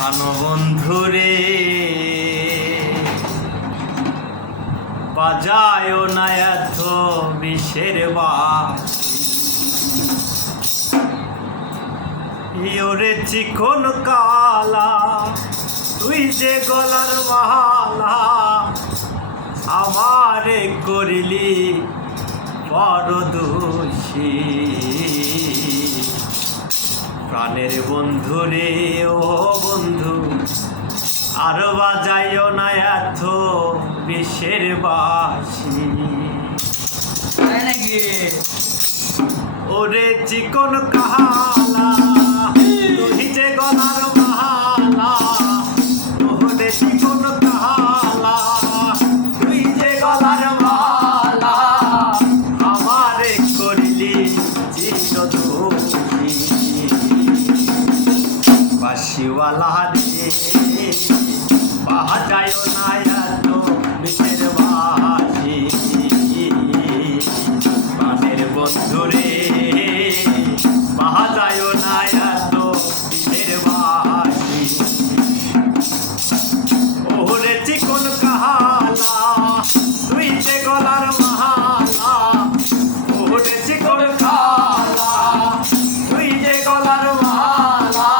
প্রাণবন্ধুরে বাজায় না এত বিষের বাঁশি ওরে চিকন কালা তুই যে গলার মালা আমারে করিলি বড় দোষী প্রাণের বন্ধু রে ও বন্ধু আর বাজাইও না এত বিষের বাঁশি ওরে চিকন কালা তুই যে গলার মালা ওরে চিকন কালা তুই যে গলার মালা আমারে করিলি চিরদোষী বাঁশিওয়ালা রে বাজায় না এত বিষের বাঁশি প্রাণের বন্ধু রে বাজায় না এত বিষের বাঁশি ওরে চিকন কালা তুই যে গলার মালা ওরে চিকন কালা তুই যে গলার মালা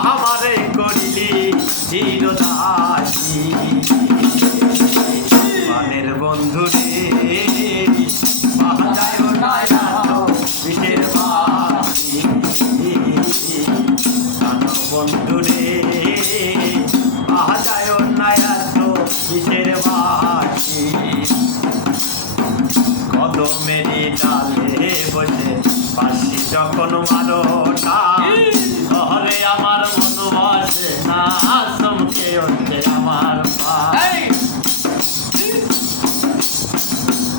আমারে করিলি চিরদাসী প্রাণের বন্ধু রে বাজায় না এত বিষের বাঁশি বন্ধু রে বাজায় না এত বিষের বাঁশি কদমেরই ডালে বসে বাঁশি যখন মারো শহরে আমার মন বসে না চমকে ওঠে আমার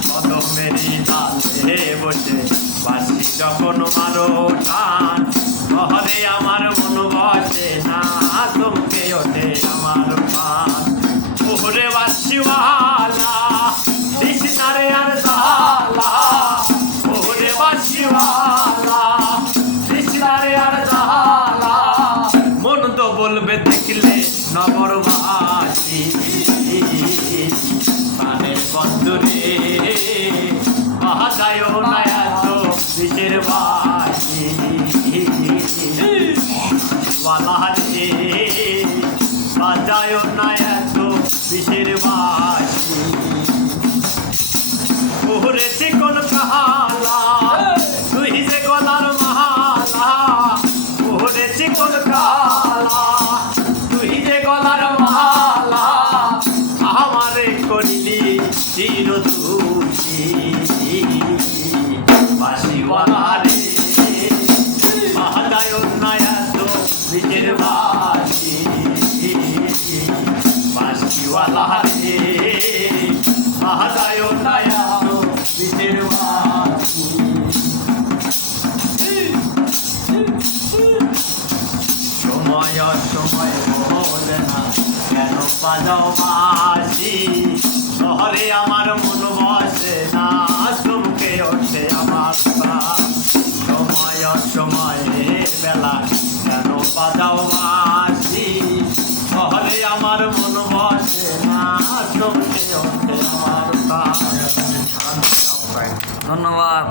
কদমেরই ডালে বসে বাঁশি যখন মারো টান শহরে আমার মন বসে না চমকে ওঠে আমার পান ওরে বাঁশিওয়ালা কৃষ্ণারে আর জালা ওরে বাঁশিওয়ালা কৃষ্ণারে আর জালা মন তো বলবে দেখলে নগরবাসী প্রাণের বন্ধু রে বাজায় না এত বিষের বাঁশি ওয়ালা রে বাজায় না এত বিষের বাঁশি ওরে চিকন কালা তুই যে গলার মালা ওরে চিকন কালা তুই যে গলার মালা আমারে করিলি চিরদোষী বাঁশিওয়ালা রে বাজায় না এত বিষের বাঁশি বাঁশিওয়ালা রে বাজায় না এত বিষের বাঁশি সময় সময় বলে না কেন বাজাও বাঁশি শহরে আমার মন বসে না চমকে ওঠে আমার প্রাণ সময় সময়ের বেলা কেন বাজাও বাঁশি শহরে আমার মন বসে না চমকে ওঠে আমার প্রাণ। ধন্যবাদ।